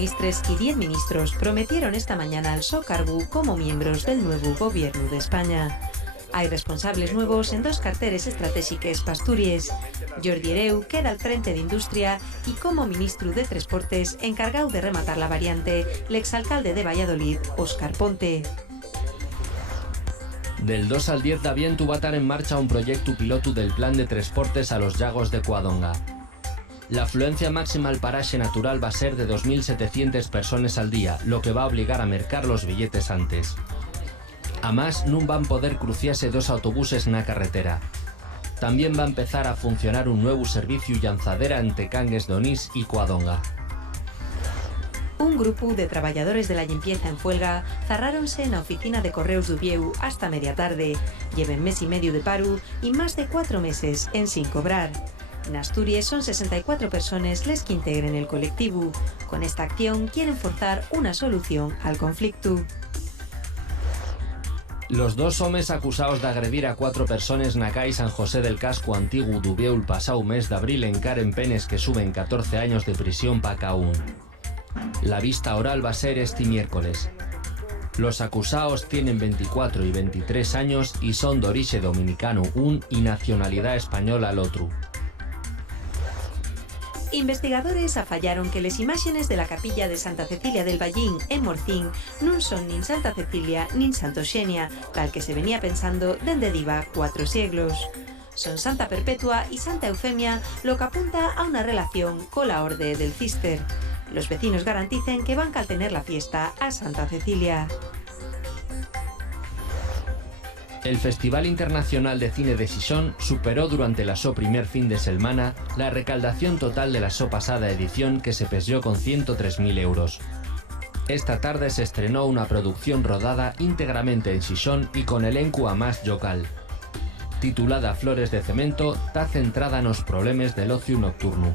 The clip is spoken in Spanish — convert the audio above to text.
ministres y 10 ministros prometieron esta mañana al so cargo como miembros del nuevo gobierno de España. Hay responsables nuevos en 2 carteres estratégicos Asturias. Jordi Hereu queda al frente de Industria y como ministro de Transportes encargado de rematar la variante, el exalcalde de Valladolid, Óscar Ponte. Del 2 al 10 d'abril va estar en marcha un proyecto piloto del plan de transportes a los llagos de Covadonga. La afluencia máxima al paraje natural va a ser de 2.700 personas al día, lo que va a obligar a mercar los billetes antes. Además, no van a poder cruciarse 2 autobuses en la carretera. También va a empezar a funcionar un nuevo servicio llanzadera entre Cangues d'Onís y Covadonga. Un grupo de trabajadores de la limpieza en Fuelga cerráronse en la oficina de Correos d'Ubieu hasta media tarde. Lleven mes y medio de paro y más de 4 meses en sin cobrar. En Asturias son 64 personas las que integren el colectivo. Con esta acción quieren forzar una solución al conflicto. Los 2 hombres acusados de agredir a 4 personas na calle San José del Casco Antiguo d'Ubieu el pasado mes de abril encaren penes que suben 14 años de prisión para cada uno. La vista oral va a ser este miércoles. Los acusados tienen 24 y 23 años y son de origen dominicano un y nacionalidad española al otro. Investigadores afallaron que las imágenes de la capilla de Santa Cecilia del Vallín en Morcín no son ni Santa Cecilia ni Santo Xenia, tal que se venía pensando dende diva 4 siglos. Son Santa Perpetua y Santa Eufemia, lo que apunta a una relación con la Orde del Cister. Los vecinos garanticen que van a tener la fiesta a Santa Cecilia. El Festival Internacional de Cine de Xixón superó durante la so primer fin de semana la recaudación total de la so pasada edición, que se pesó con 103.000 euros. Esta tarde se estrenó una producción rodada íntegramente en Xixón y con elenco a más local. Titulada Flores de Cemento, está centrada en los problemas del ocio nocturno.